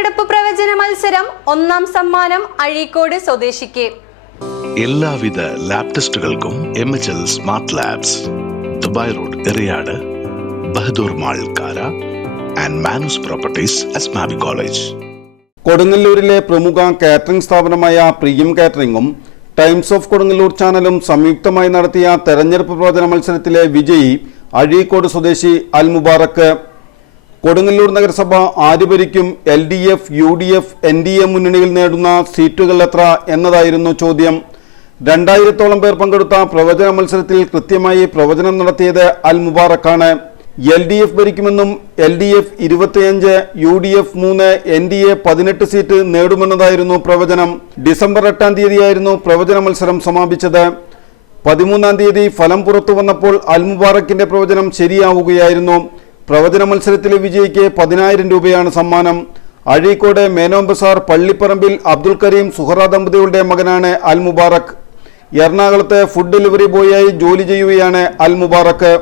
തെരഞ്ഞെടുപ്പ് പ്രവചന മത്സരം ഒന്നാം സമ്മാനം അഴീക്കോട് സ്വദേശിക്ക്. എല്ലാവിധ ലാബ് ടെസ്റ്റുകൾക്കും MHL smart labs, Dubai road, Eriyad, Bahadur mall, Kara and Manus properties, Asmabi college. കൊടുങ്ങല്ലൂരിലെ പ്രമുഖ കാറ്ററിംഗ് സ്ഥാപനമായ പ്രിയം കാറ്ററിംഗും ടൈംസ് ഓഫ് കൊടുങ്ങല്ലൂർ ചാനലും സംയുക്തമായി നടത്തിയ തെരഞ്ഞെടുപ്പ് പ്രവചന മത്സരത്തിലെ വിജയി അഴീക്കോട് സ്വദേശി അൽ മുബാറക്ക്. കൊടുങ്ങല്ലൂർ നഗരസഭ ആര് ഭരിക്കും, LDF, UDF, NDA മുന്നണിയിൽ നേടുന്ന സീറ്റുകൾ എത്ര എന്നതായിരുന്നു ചോദ്യം. 2000-ഓളം പേർ പങ്കെടുത്ത പ്രവചന മത്സരത്തിൽ കൃത്യമായി പ്രവചനം നടത്തിയത് അൽ മുബാറക്കാണ്. LDF ഭരിക്കുമെന്നും LDF 25, UDF 3, NDA 18 സീറ്റ് നേടുമെന്നതായിരുന്നു പ്രവചനം. ഡിസംബർ 8-ാം തീയതിയായിരുന്നു പ്രവചന മത്സരം സമാപിച്ചത്. 13-ാം തീയതി ഫലം പുറത്തു വന്നപ്പോൾ അൽ മുബാറക്കിന്റെ പ്രവചനം ശരിയാവുകയായിരുന്നു. പ്രവചന മത്സരത്തിലെ വിജയിക്ക് 10,000 രൂപയാണ് സമ്മാനം. അഴീക്കോട് മേനോം ബസാർ പള്ളിപ്പറമ്പിൽ അബ്ദുൽ കരീം സുഹറ ദമ്പതികളുടെ മകനാണ് അൽ മുബാറക്ക്. എറണാകുളത്ത് ഫുഡ് ഡെലിവറി ബോയായി ജോലി ചെയ്യുകയാണ് അൽ മുബാറക്ക്.